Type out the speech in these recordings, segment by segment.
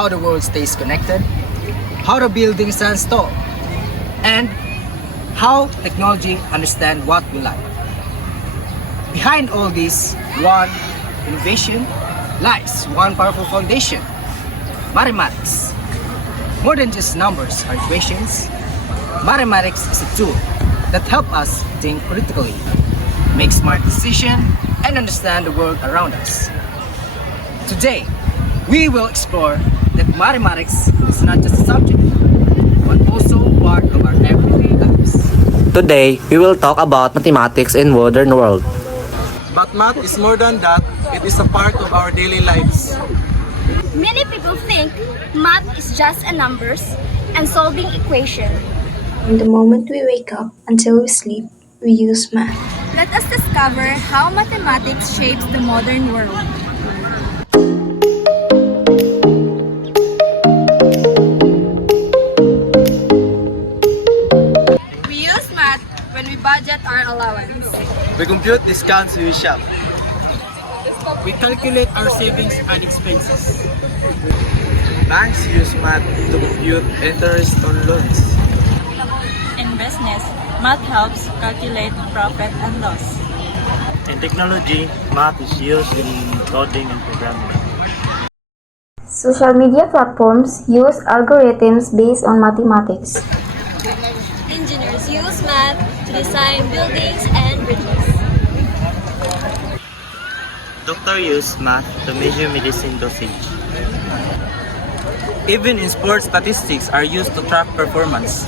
how the world stays connected, how the building stands tall, and how technology understands what we like. Behind all this, one innovation lies one powerful foundation: mathematics. More than just numbers or equations, mathematics is a tool that helps us think critically, make smart decisions, and understand the world around us. Today, we will explore that mathematics is not just a subject, but also part of our everyday lives. Today, we will talk about mathematics in modern world. But math is more than that, it is a part of our daily lives. Many people think math is just a numbers and solving equation. From the moment we wake up until we sleep, we use math. Let us discover how mathematics shapes the modern world. We use math when we budget our allowance. We compute discounts we shop. We calculate our savings and expenses. Banks use math to compute interest on loans. In business, math helps calculate profit and loss. In technology, math is used in coding and programming. Social media platforms use algorithms based on mathematics. Engineers use math to design buildings and bridges. Doctors use math to measure medicine dosage. Even in sports, statistics are used to track performance.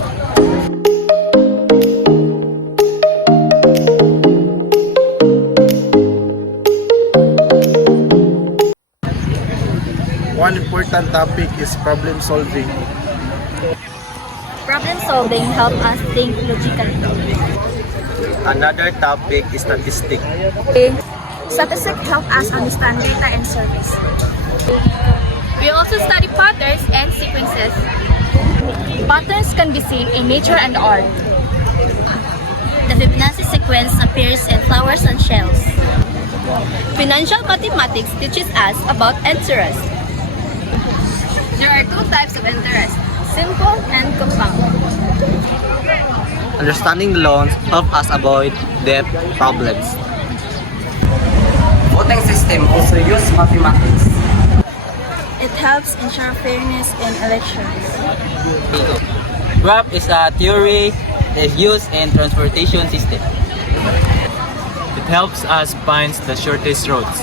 One important topic is problem solving. Problem solving helps us think logically. Another topic is statistics. Statistics help us understand data and service. We also study patterns and sequences. Patterns can be seen in nature and art. The Fibonacci sequence appears in flowers and shells. Financial mathematics teaches us about interest. There are two types of interest, simple and compound. Understanding loans help us avoid debt problems. Voting system also use mathematics. It helps ensure fairness in elections. Graph is a theory that is used in transportation system. It helps us find the shortest roads.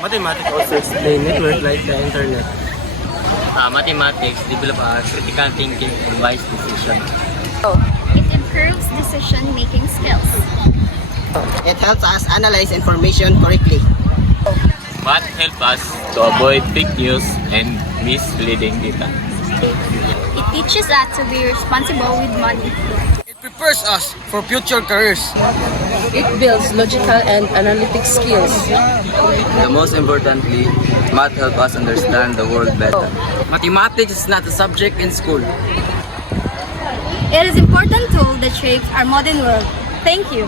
Mathematics also explain network like the internet. Mathematics develop a critical thinking and wise decision. It improves decision-making skills. It helps us analyze information correctly. Math helps us to avoid fake news and misleading data. It teaches us to be responsible with money. It prepares us for future careers. It builds logical and analytic skills. The most importantly, math helps us understand the world better. Mathematics is not a subject in school. It is an important tool that shapes our modern world. Thank you.